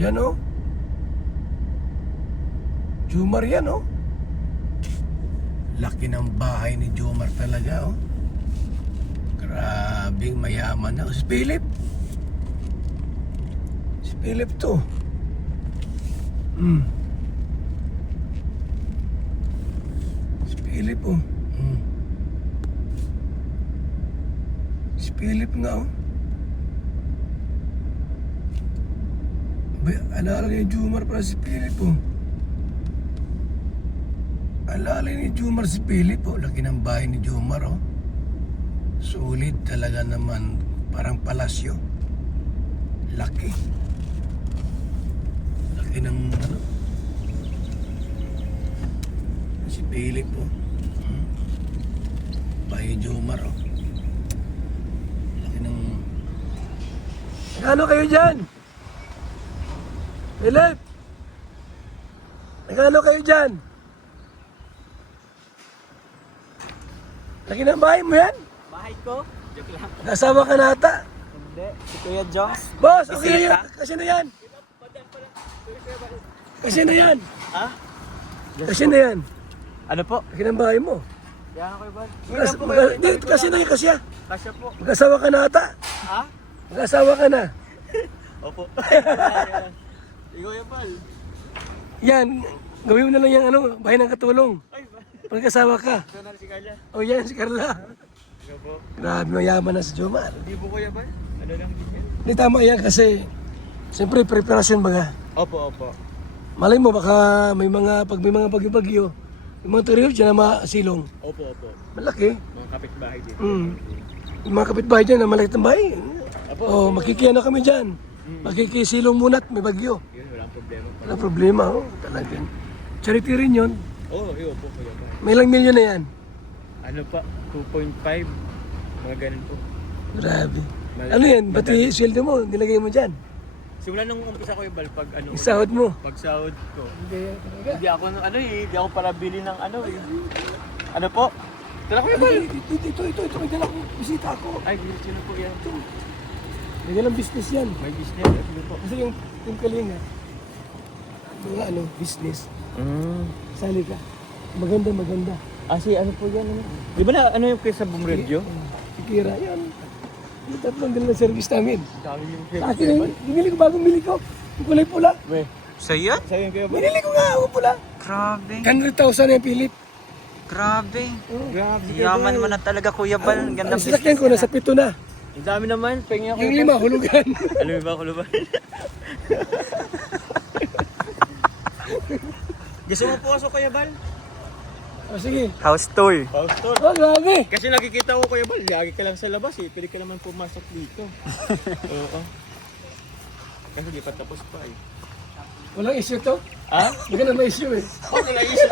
Yan o. Jomar yan o. Laki ng bahay ni Jomar talaga o. Grabing mayaman na. Si Philip. Si Philip to. Si Philip o. Si Philip nga o. Alala ni Jomar para si Philip oh. Alala ni Jomar si Philip oh. Laki ng bahay ni Jomar oh. Solid talaga naman. Parang palasyo. Laki. Laki ng ano. Si Philip oh. Bahay ni Jomar oh. Laki ng... Ano kayo dyan? Philip! Nagano kayo dyan? Laki ng bahay mo yan? Bahay ko? Joke lang. Nakasawa ka na ata. Hindi. Si Kuya Jones. Boss, okay na Bisita? yan. Kasi na yan. Kasi na yan. Ha? Kasi na yan. Ano po? Laki ng bahay mo. Yan ako ba? Kasi na yan, kasi yan. Kasya po. Magkasawa ka na ata. Ha? Magkasawa ka na. Opo. Ikaw yan, Pal. Yan. Gawin mo na lang yung ano, bahay ng katulong. Ay, ba? Pagkasawa ka. Ito na si Carla. O yan, si Carla. Ikaw po. Grabe, mayaman na si Jomar. Hindi po Kuya Pal? Ano lang din yan? Hindi tama yan kasi siyempre preparasyon baga. Opo, opo. Malay mo baka may mga pag may mga bagyo-bagyo, yung mga turiho dyan na masilong. Opo, opo. Malaki. Mga kapitbahay din. Yung mga kapitbahay dyan na maliit ng bahay. Opo. Oh, makikiyano kami dyan. Makikisilong muna at may bagyo. Yun, walang problema pa. Walang problema, oh. Talagang. Charity rin yun. Oo, yun po Kuya Pal. May ilang milyon na yan. Ano pa? 2.5? Mga ganun po. Grabe. Ano yan? Pati sweldo mo, nilagay mo dyan. Simula nung umpisa ko yung bal, pag ano, Yung sahod mo. pag sahod ko. Hindi, talaga. Hindi ako ano hindi ako para bili ng ano eh. Ano po? Tala ko yung bal. Ito, may dalang bisita ako. Ay, sino po yan? May dalang business yan. May business. Ano po? Kasi yung kalinga, mga ano, business. Sali ka. Maganda. Si ano po yan? Ano? Di ba na ano yung kaysa Boom Radio? Si Kira, yan. Yung tatlong dala ng service namin. Dami yung Sa akin, binili ko bagong bili ko. Yung kulay pula. Weh. Sa yan? Sa yan kayo ba? Binili ko nga ako pula. Grabe. 100,000 yung Philip. Grabe. Oh. Grabe. Yaman mo na talaga Kuya Bal. Ang ganda. Ang sasakyan ko, nasa 7 na. Ang dami naman. Pengi ako. Yung 5, hulugan. Alam mo ba ako ba? Gusto mo pumasok Kuya Bal? O sige. House tour. House tour. Oh, grabe. Kasi nakikita ko Kuya Bal, lagi ka lang sa labas eh. Pwede ka naman pumasok dito. Oo. Kasi di pa tapos pa eh. Walang issue to. Ha? Maganda may issue eh. Ako na isip.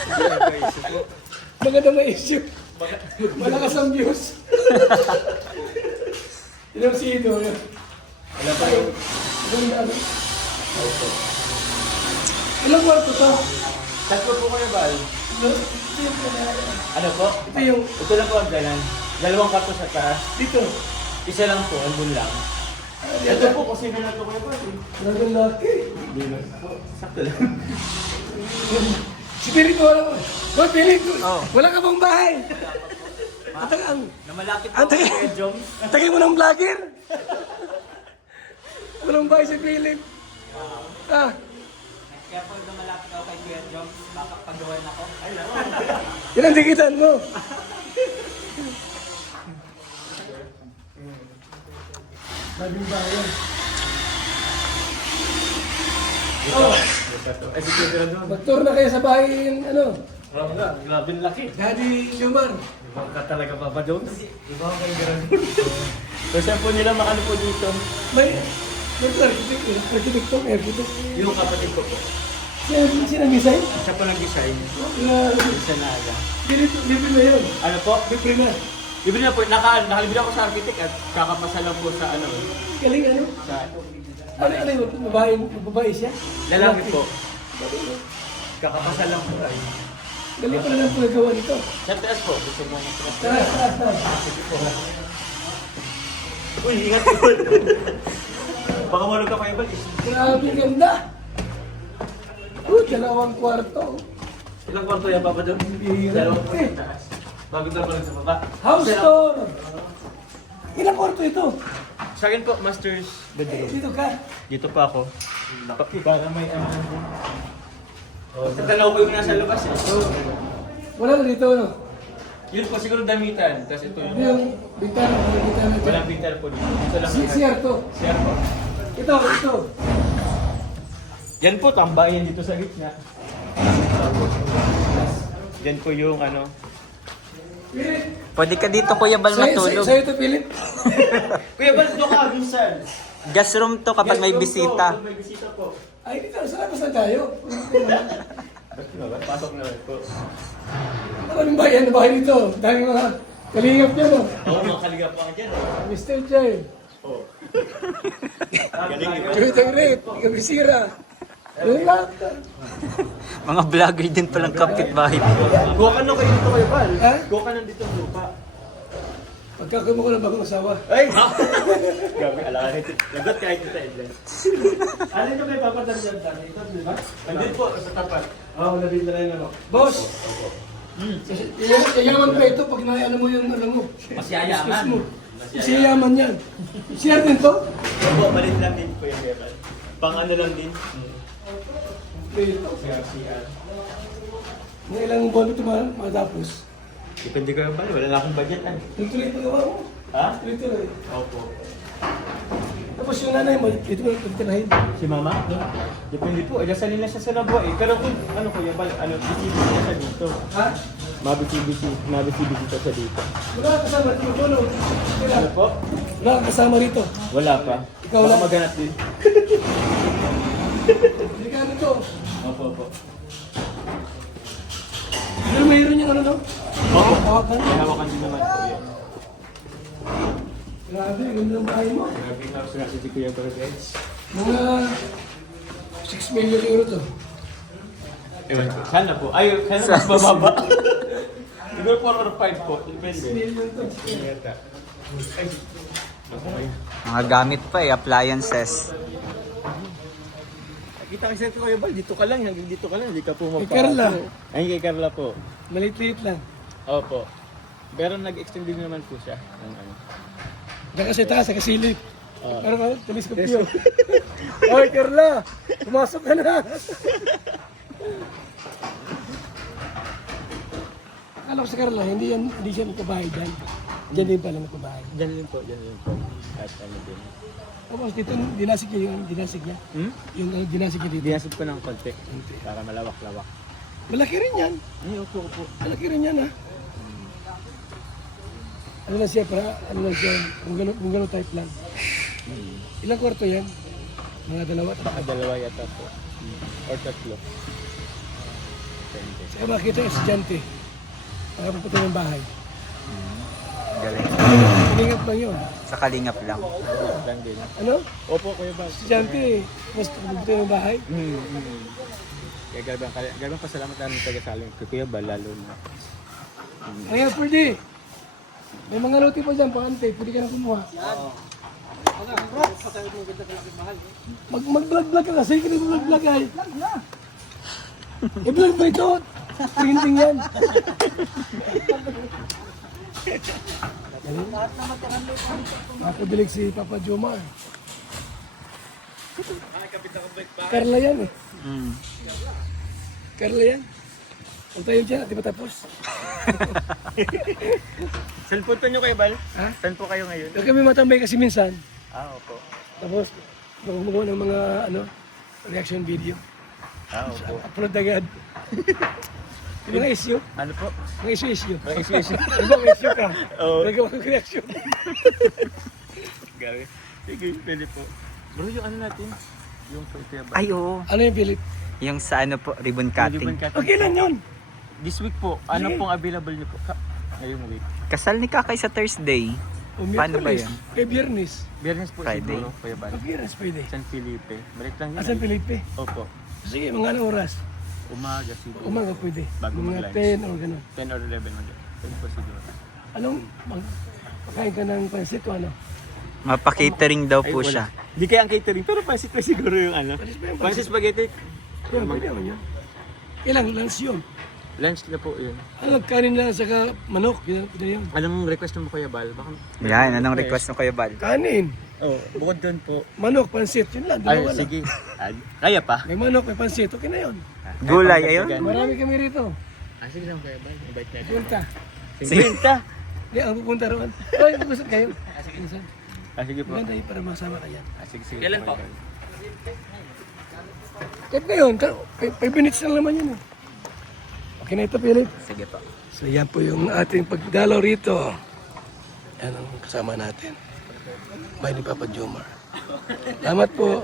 Hindi na pa isip ko. Maganda may issue. Malakas ang views. Yun ang si Ido. Wala pa yung... Maganda ano. Ilang kwarto to? Tatlo po Kuya Bal. Ito yung Ano po? Ito yung Ito lang po ang ganan. 2 kwarto sa taas. dito. Isa lang po, albun lang. Ito po kasi na to Kuya Bal. Maganda laki. Hindi na. Sakto lang. Si Pilit wala ko. Boy, Pilit. Oh. Wala ka bang bahay? Ang Namalapit Ang po tagal. Kuya Joms. tagay mo ng vlogger. Walang bahay si Philip. Ah, Kaya pag namalapit ako kay Kuya Joms, baka pagawain ako. Ay lang. yun ang dikitan mo. Bagong bayan. Oh, Ay, si Kuya doon. mag-tour na kayo sa bahay yung ano, Grabe laki. Daddy Jomar. Iba ka talaga Papa Jones? Iba ka kayo gano'n. Kasi po nila makano po dito. May architect to, may architect. Yung kapatid ko po. Sino design? Siya po nag-design. Isa na aga. Libre na yun. Ano po? Libre na. Libre na po. Nakalibid ako sa architect at kakapasa lang po sa ano. Galing ano? Sa Ano yung babae siya? lalaki po. Kakapasa lang po tayo. Galing pala ng paggawa nito. Sa taas po. Gusto mo na taas. Taas. Uy, ingat po. Baka malog ka kayo ba? Grabe ganda. Dalawang kwarto. Ilang kwarto yan, Papa John? Dalawang kwarto sa taas. Bago na pa lang sa baba. House tour. Ilang kwarto ito? Sa akin po, master's bedroom. Dito ka. Dito pa ako. Para may sa tanaw ko yung nasa labas eh. Wala na dito, no? Yun po siguro damitan. Tapos ito Ito yun. yung bintana. Walang pintar po dito. Ito lang. CR to. CR po. Ito. Yan po, tambayan dito sa gitna. Yan po yung ano. Philip. Pwede ka dito, Kuya Bal, matulog. Sa'yo ito, Philip. Kuya, ba't doon ka? Minsan. Gas room to kapag may bisita. May bisita po. Ay, dito. Saan na tayo? Pasok na rin po. Ano yung bayan na bahay dito? Dami mga kalingap niya, no? Oo, mga kaligap pa ka dyan. Mr. Jay. Oo. Galing, di ba? Gawitang rip. Ikabisira. Ano lang? Mga vlogger din palang kapitbahay. Kuha ka na kayo dito kayo, Bal. Ha? Kuha ka na dito ng lupa. Pagkakamu ko ng bagong asawa. Ay! Gabi, alangan ito. Lagot kahit kita, Edlen. Ano nyo kayo papatandiyan dati? Ito, di ba? Andun po, sa tapat. Wala din na rin ano. Boss! Yayaman pa ito pag naiano mo yung ano mo. Masyayaman. Siyayaman yan. Share din to? Opo, malit lang din po yung meron. Pang ano lang din. Dito. CR. May ilang buwan ito matapos. Depende kayo ba? Wala na akong budget. Tuloy pa gawa mo. Ha? Tuloy. Opo. Tapos yung nanay mo, ito mo pagtirahin. Si Mama? Depende po. Ilasan nila siya sa Nabua eh. Pero kung ano Kuya Bal, ano, bisibisi siya dito. Ha? Mabisibisi ka siya dito. Wala kang kasama rito magtulog. Ano po? Wala kang kasama rito. Wala pa. Ikaw Baka lang. maghanap din. Hindi ka ano to. Opo. Pero mayroon yung ano no? Opo. Hawakan. May hawakan din naman po yan. Grabe, ganda ng bahay mo. Grabe yung house na si Kuya Bal guys. Mga 6 million euro to. Ewan ko. Sana po. Ay, sana mas bababa. Siguro 4 or 5 po. Depende. Million to. Ay. Okay. Mga gamit pa eh, appliances. Kita kasi ito Kuya Bal, dito ka lang, hanggang dito ka lang, hindi ka po Kay Carla. Ay, kay Carla po. Maliit-liit lang. Opo. Pero nag-extend din naman po siya. Ng ano. Diyan kasi taas, sa kasilip. Oo. Pero teleskopyo. Oy, Carla! Pumasok ka na! Akala ko sa Carla, hindi siya nagkabahay dyan. Diyan din pala nagkabahay. Diyan din po. At ano din. Tapos dito, dinasig niya yung dinasig niya. Yung dinasig niya dito. Dinasip ko ng konti. Para malawak-lawak. Malaki rin yan. Ay, opo. Malaki rin yan, ha? Ano na siya, bungalow type lang. Ilang kwarto yan? Mga dalawa. Baka dalawa yata po. Or tatlo. Depende. Saka makita yung estudyante. Makapapunta yung bahay. Galing. Piningap lang yun. Sa kalingap lang. Lang din. Ano? Opo, Kuya Bal. Estudyante, mas kapapunta yung bahay. Kaya garbang pasalamat namin taga-saling kay Kuya Bal, lalo na. Ano yan, pwede? May mga luti pa dyan, pangante. Pwede ka na kumuha. Mag-vlog-vlog ka kasi. Hindi mo vlog-vlog ay. I-vlog mo ito. Printing yan. Nakabilig si Papa Jomar. Carla yan eh. Carla yan. Puntayin siya, di ba tapos? Saan punta nyo Kuya Bal? Ha? Saan po kayo ngayon? Huwag kami matambay kasi minsan. Opo. Tapos, magawa ng mga reaction video. Opo. Upload agad. Yung mga issue. Ano po? Mga issue. Ang issue. Diba may issue ka? Oo. Nagawa ng reaction. Gabi. Sige, pwede po. Bro, yung ano natin? Yung Kuya Bal. Ay, oo. Ano yung Philip? Yung sa ano po, ribbon cutting. Okay lang yun. This week po, ano Sige. pong available niyo po? Ngayong week. Kasal ni Kakay sa Thursday. O, Paano ba Miyerkules. yan? Kay Biyernes. Biyernes po Friday. siguro, Kuya Bal. O, Biyernes pwede. San Felipe. Balik lang yun. Asan Felipe? Opo. Sige, mga anong oras? Umaga siguro. Umaga pwede. Bago Mga mag-lunch. 10 or gano'n. 10 or 11 mag 10 po siguro. Anong, pagkain ka ng pansit o ano? Mapa-catering daw Ay, po wala. siya. Hindi kaya ang catering, pero pansit pa siguro yung ano. Panis ba yung Pansit spaghetti. Yan, pwede naman yan. Ilang lunch yun? Lunch na po yun. Ano, kanin lang saka manok. Yan. Anong request mo Kuya Bal? Baka... Yan, anong request mo Kuya Bal? Kanin, Oh, bukod doon po. manok, pansit. Yun lang, Ay, dalawa lang. sige. Kaya pa? May manok, may pansit. Okay na yun. Gulay, ayun. Marami kami rito. Sige lang Kuya Bal. Invite natin. Punta. 50. Hindi, ang pupunta roon. Ay, mag-usap kayo. Sige. Sige po. Maganda yun para masama kayo. Sige. Kailan po? Kahit ngayon, 5 minutes lang naman yun. Okay na ito, Philip. Sige po. So yan po yung ating pagdalaw rito. Yan ang kasama natin. May ni Papa Jomar. Salamat po.